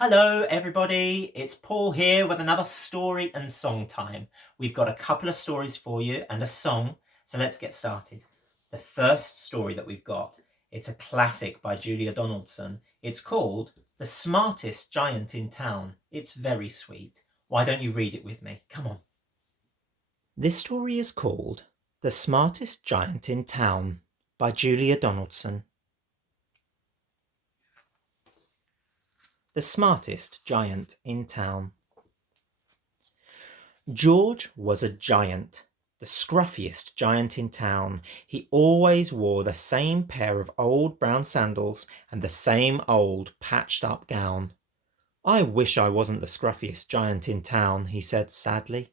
Hello everybody, it's Paul here with another story and song time. We've got a couple of stories for you and a song, so let's get started. The first story that we've got, it's a classic by Julia Donaldson. It's called The Smartest Giant in Town. It's very sweet. Why don't you read it with me? Come on. This story is called The Smartest Giant in Town by Julia Donaldson. The smartest giant in town. George was a giant, the scruffiest giant in town. He always wore the same pair of old brown sandals and the same old patched up gown. I wish I wasn't the scruffiest giant in town, he said sadly.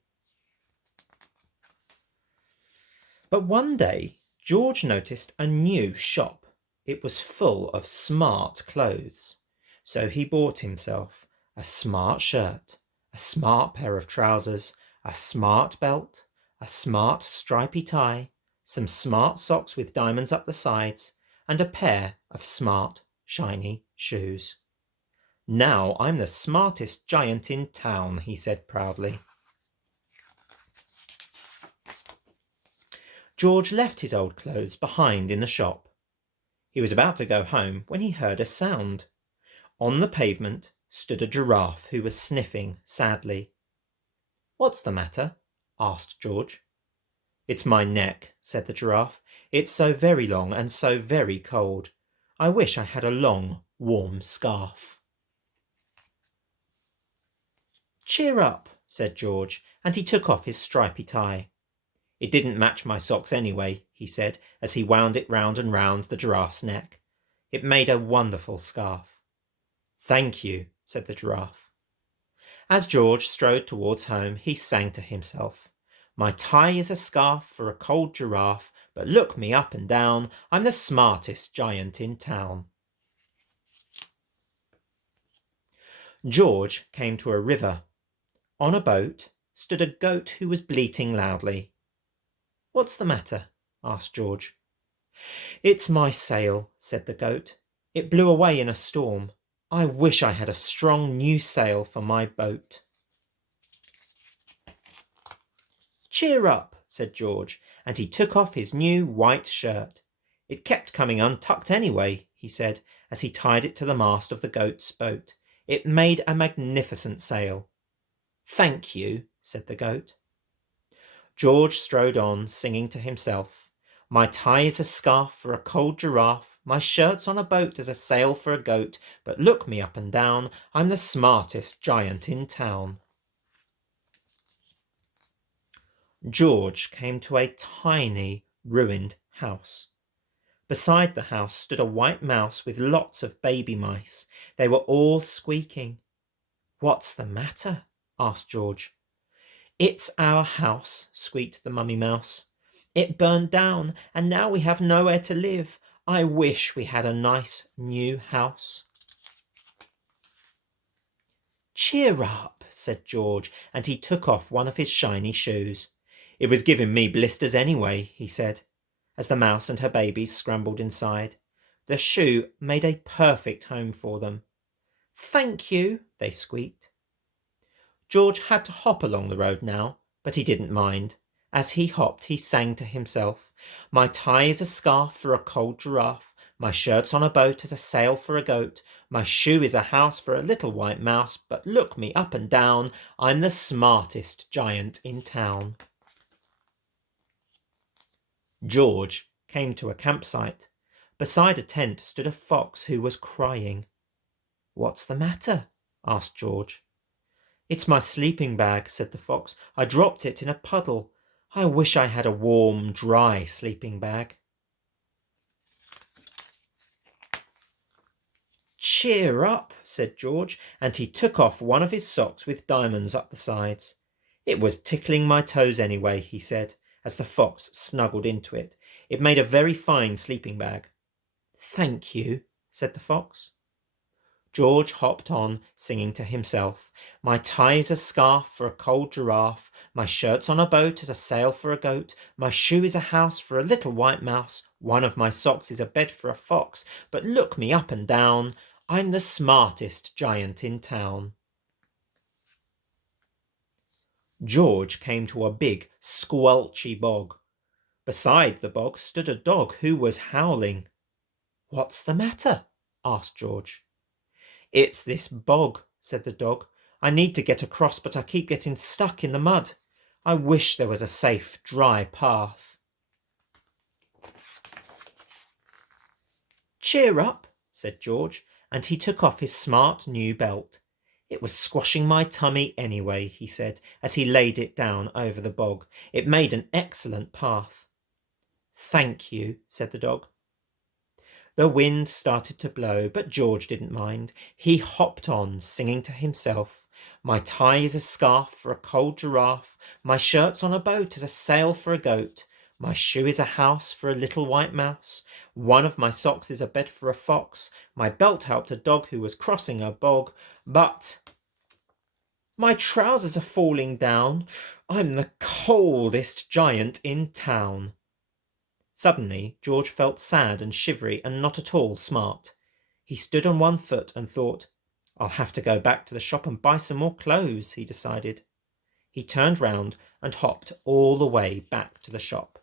But one day George noticed a new shop. It was full of smart clothes. So he bought himself a smart shirt, a smart pair of trousers, a smart belt, a smart stripy tie, some smart socks with diamonds up the sides, and a pair of smart, shiny shoes. Now I'm the smartest giant in town, he said proudly. George left his old clothes behind in the shop. He was about to go home when he heard a sound. On the pavement stood a giraffe who was sniffing sadly. "What's the matter?" asked George. "It's my neck," said the giraffe. "It's so very long and so very cold. I wish I had a long, warm scarf." "Cheer up," said George, and he took off his stripy tie. "It didn't match my socks anyway," he said, as he wound it round and round the giraffe's neck. "It made a wonderful scarf." "Thank you," said the giraffe. As George strode towards home, he sang to himself, "My tie is a scarf for a cold giraffe, but look me up and down, I'm the smartest giant in town." George came to a river. On a boat stood a goat who was bleating loudly. "What's the matter?" asked George. "It's my sail," said the goat. "It blew away in a storm. I wish I had a strong new sail for my boat." "Cheer up," said George, and he took off his new white shirt. "It kept coming untucked anyway," he said, as he tied it to the mast of the goat's boat. "It made a magnificent sail." "Thank you," said the goat. George strode on, singing to himself, "My tie is a scarf for a cold giraffe, my shirt's on a boat as a sail for a goat, but look me up and down, I'm the smartest giant in town." George came to a tiny, ruined house. Beside the house stood a white mouse with lots of baby mice. They were all squeaking. "What's the matter?" asked George. "It's our house," squeaked the mummy mouse. "It burned down, and now we have nowhere to live. I wish we had a nice new house." "Cheer up," said George, and he took off one of his shiny shoes. "It was giving me blisters anyway," he said, as the mouse and her babies scrambled inside. The shoe made a perfect home for them. "Thank you," they squeaked. George had to hop along the road now, but he didn't mind. As he hopped, he sang to himself, "My tie is a scarf for a cold giraffe, my shirt's on a boat as a sail for a goat, my shoe is a house for a little white mouse, but look me up and down, I'm the smartest giant in town." George came to a campsite. Beside a tent stood a fox who was crying. "What's the matter?" asked George. "It's my sleeping bag," said the fox. "I dropped it in a puddle. I wish I had a warm, dry sleeping bag." "Cheer up," said George, and he took off one of his socks with diamonds up the sides. "It was tickling my toes anyway," he said, as the fox snuggled into it. "It made a very fine sleeping bag." "Thank you," said the fox. George hopped on, singing to himself, "My tie is a scarf for a cold giraffe, my shirt's on a boat as a sail for a goat, my shoe is a house for a little white mouse, one of my socks is a bed for a fox, but look me up and down, I'm the smartest giant in town. George came to a big, squelchy bog. Beside the bog stood a dog who was howling. "What's the matter?" asked George. "It's this bog," said the dog. "I need to get across, but I keep getting stuck in the mud. I wish there was a safe, dry path." "Cheer up," said George, and he took off his smart new belt. "It was squashing my tummy anyway," he said, as he laid it down over the bog. "It made an excellent path." "Thank you," said the dog. The wind started to blow, but George didn't mind. He hopped on, singing to himself. "My tie is a scarf for a cold giraffe. My shirt's on a boat as a sail for a goat. My shoe is a house for a little white mouse. One of my socks is a bed for a fox. My belt helped a dog who was crossing a bog. But my trousers are falling down. I'm the coldest giant in town." Suddenly George felt sad and shivery and not at all smart. He stood on one foot and thought, "I'll have to go back to the shop and buy some more clothes," he decided. He turned round and hopped all the way back to the shop.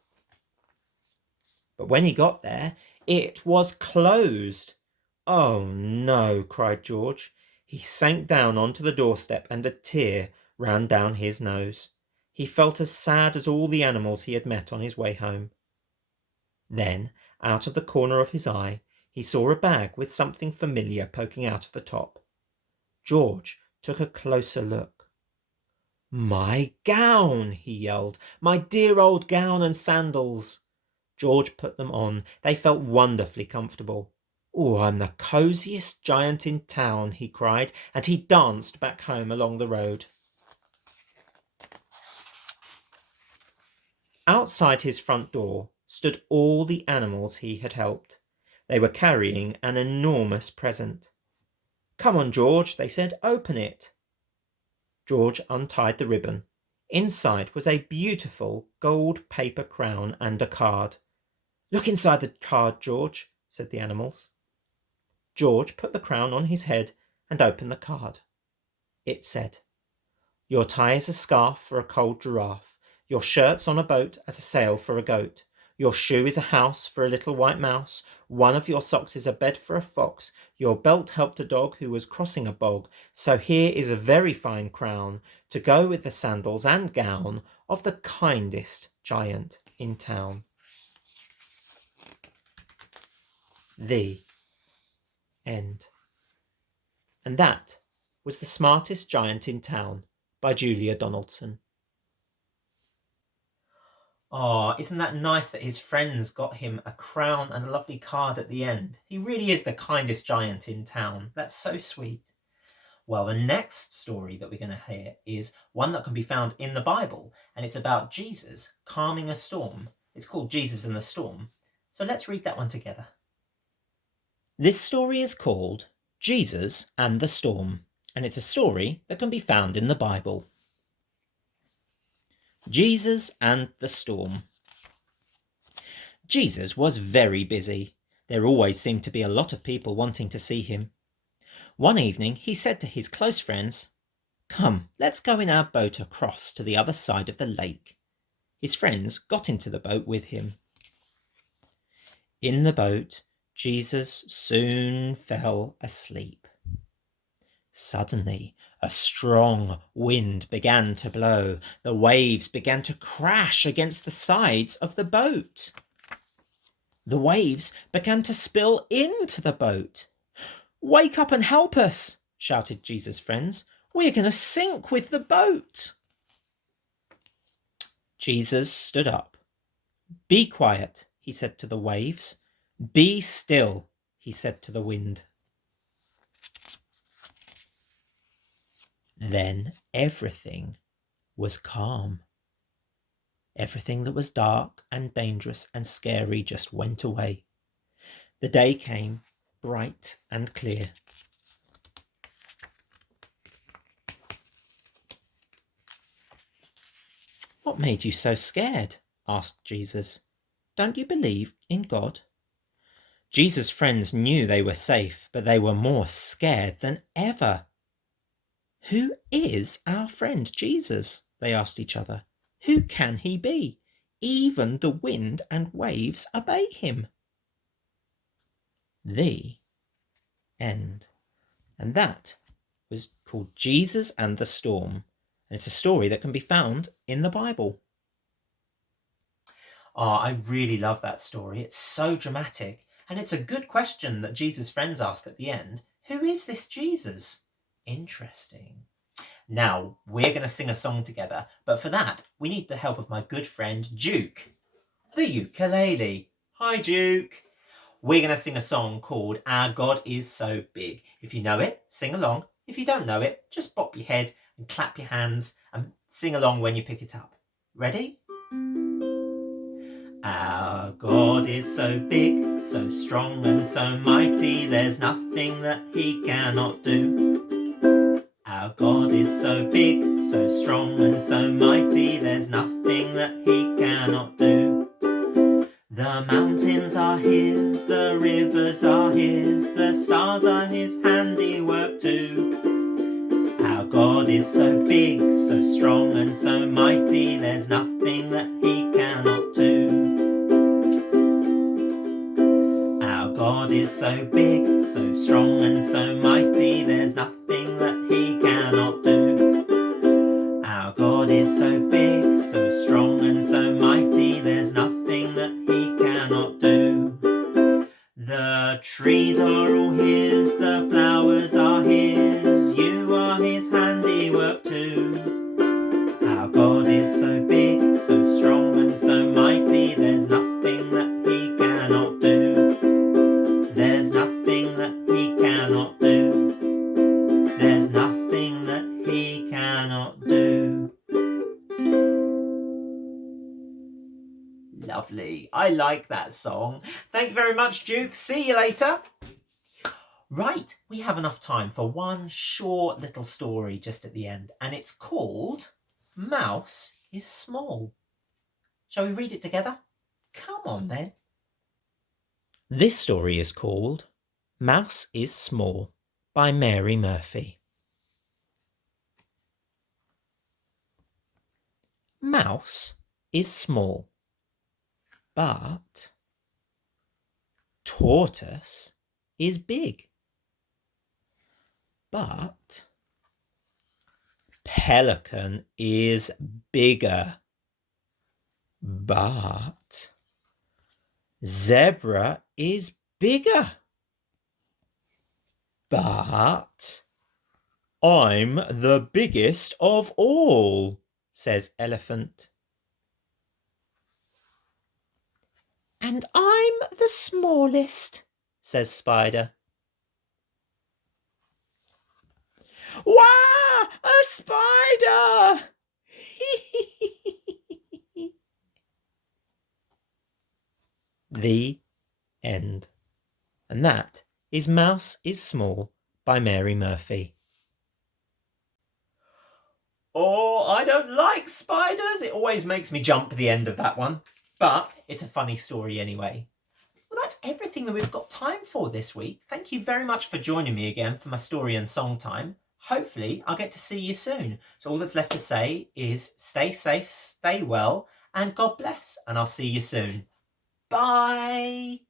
But when he got there, it was closed. "Oh no," cried George. He sank down onto the doorstep and a tear ran down his nose. He felt as sad as all the animals he had met on his way home. Then, out of the corner of his eye, he saw a bag with something familiar poking out of the top. George took a closer look. "My gown!" he yelled. "My dear old gown and sandals!" George put them on. They felt wonderfully comfortable. "Oh, I'm the coziest giant in town," he cried, and he danced back home along the road. Outside his front door stood all the animals he had helped. They were carrying an enormous present. "Come on, George," they said, "open it." George untied the ribbon. Inside was a beautiful gold paper crown and a card. "Look inside the card, George," said the animals. George put the crown on his head and opened the card. It said, "Your tie is a scarf for a cold giraffe. Your shirt's on a boat as a sail for a goat. Your shoe is a house for a little white mouse. One of your socks is a bed for a fox. Your belt helped a dog who was crossing a bog. So here is a very fine crown to go with the sandals and gown of the kindest giant in town." The end. And that was The Smartest Giant in Town by Julia Donaldson. Oh, isn't that nice that his friends got him a crown and a lovely card at the end? He really is the kindest giant in town. That's so sweet. Well, the next story that we're going to hear is one that can be found in the Bible, and it's about Jesus calming a storm. It's called Jesus and the Storm. So let's read that one together. This story is called Jesus and the Storm, and it's a story that can be found in the Bible. Jesus and the Storm. Jesus was very busy. There always seemed to be a lot of people wanting to see him. One evening he said to his close friends, "Come, let's go in our boat across to the other side of the lake." His friends got into the boat with him. In the boat, Jesus soon fell asleep. Suddenly, a strong wind began to blow. The waves began to crash against the sides of the boat. The waves began to spill into the boat. "Wake up and help us," shouted Jesus' friends. "We're going to sink with the boat." Jesus stood up. "Be quiet," he said to the waves. "Be still," he said to the wind. Then everything was calm. Everything that was dark and dangerous and scary just went away. The day came bright and clear. "What made you so scared?" asked Jesus. "Don't you believe in God?" Jesus' friends knew they were safe, but they were more scared than ever. "Who is our friend Jesus?" they asked each other. "Who can he be? Even the wind and waves obey him." The end. And that was called Jesus and the Storm. And it's a story that can be found in the Bible. Oh, I really love that story. It's so dramatic. And it's a good question that Jesus' friends ask at the end. Who is this Jesus? Interesting. Now, we're going to sing a song together. But for that, we need the help of my good friend, Duke, the ukulele. Hi, Duke. We're going to sing a song called Our God Is So Big. If you know it, sing along. If you don't know it, just bop your head and clap your hands and sing along when you pick it up. Ready? Our God is so big, so strong and so mighty, there's nothing that he cannot do. Our God is so big, so strong and so mighty, there's nothing that he cannot do. The mountains are his, the rivers are his, the stars are his handiwork too. Our God is so big, so strong and so mighty, there's nothing that he cannot do. Our God is so big, so strong and so mighty, there's nothing that he cannot do. Our God is so big, so strong and so mighty, there's nothing that he cannot do. The trees are all his, the flowers are his, you are his handiwork too. Our God is so big, so strong and so mighty, there's nothing that he cannot do. There's nothing that he cannot do. There's nothing that he cannot do. Lovely. I like that song. Thank you very much, Duke. See you later. Right, we have enough time for one short little story just at the end, and it's called Mouse is Small. Shall we read it together? Come on then. This story is called Mouse is Small by Mary Murphy. Mouse is small, but tortoise is big, but pelican is bigger, but zebra is bigger, but I'm the biggest of all, says Elephant. And I'm the smallest, says Spider. Wah! A spider! The end. And that is Mouse is Small by Mary Murphy. Oh, I don't like spiders. It always makes me jump at the end of that one. But it's a funny story anyway. Well, that's everything that we've got time for this week. Thank you very much for joining me again for my story and song time. Hopefully, I'll get to see you soon. So all that's left to say is stay safe, stay well, and God bless. And I'll see you soon. Bye.